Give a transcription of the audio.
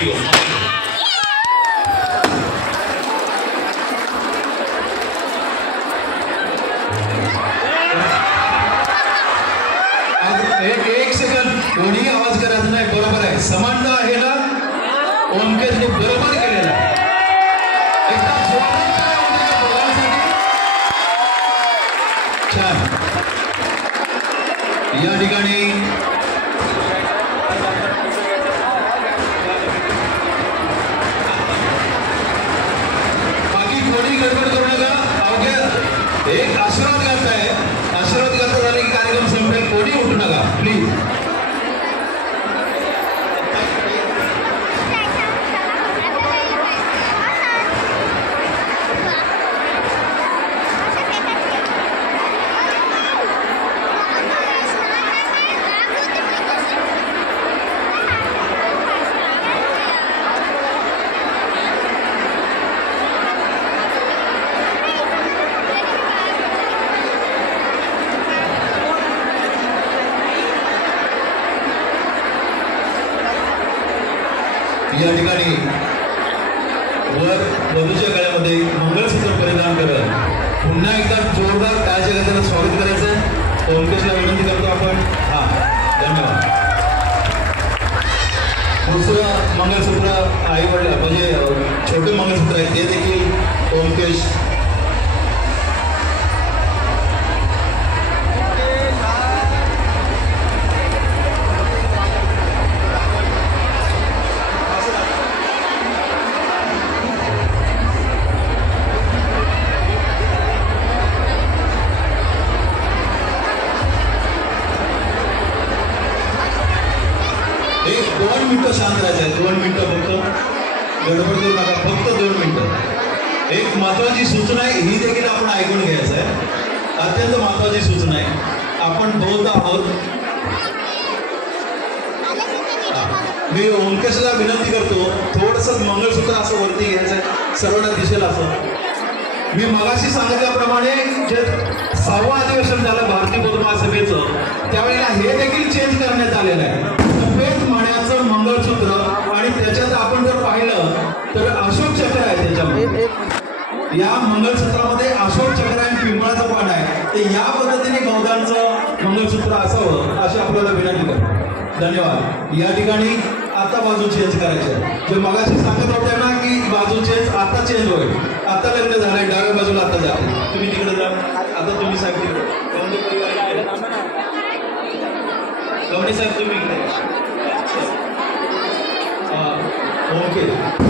Thank you. एक second, कोणी आवाज करायचा नाही. बरोबर आहे, समानता आहे ना. ओमकेशने बरोबर केलेला. छान. या ठिकाणी बाकी कोणी गडबड करू नका. अवघ्या एक आशीर्वाद घालताय. आशीर्वाद घालता झाले की कार्यक्रम संपेल. कोणी उठू नका प्लीज. या ठिकाणी वर वधूच्या गळ्यामध्ये मंगळसूत्र परिधान करत पुन्हा एकदा जोरदार टाळ्याच्या गजरात स्वागत करायचं आहे. ओमकेशला विनंती करतो आपण. हा, धन्यवाद. दुसरं मंगळसूत्र आई वडील म्हणजे छोटे मंगळसूत्र आहेत ते देखील ओमकेश एक 2 मिनिटं शांत राहायचं आहे. 2 मिनिटं फक्त, गडबड करू नका. फक्त 2 मिनिटं. एक महत्वाची सूचना आहे, ही देखील आपण ऐकून घ्यायचं आहे. अत्यंत महत्वाची सूचना आहे. आपण बहुधा आहोत. मी ओमकेशला विनंती करतो, थोडंसं मंगळसूत्र असं वरती घ्यायचं आहे, सर्वांना दिसेल असं. मी मगाशी सांगितल्याप्रमाणे जे 6वं अधिवेशन झालं भारतीय बौद्ध महासभेचं, त्यावेळेला हे देखील चेंज करण्यात आलेलं आहे. सफेद मण्याचं मंगळसूत्र आणि त्याच्यात आपण जर पाहिलं तर अशोक चक्र आहे त्याच्यामध्ये. या मंगळसूत्रामध्ये अशोक चक्र आणि पिंपळाचं पान आहे. ते या पद्धतीने बौद्धांचं मंगळसूत्र असावं अशी आपल्याला विनंती करतो. धन्यवाद. या ठिकाणी आता बाजू चेंज करायची आहे. जे मगाशी सांगत होते ना की बाजू चेंज आता चेंज होईल. आता लग्न झालंय, डाव्या बाजूला आता जा. तुम्ही तिकडे जा. आता तुम्ही साहेब तिकडे. गवणे साहेब तुम्ही इकडे. ओके.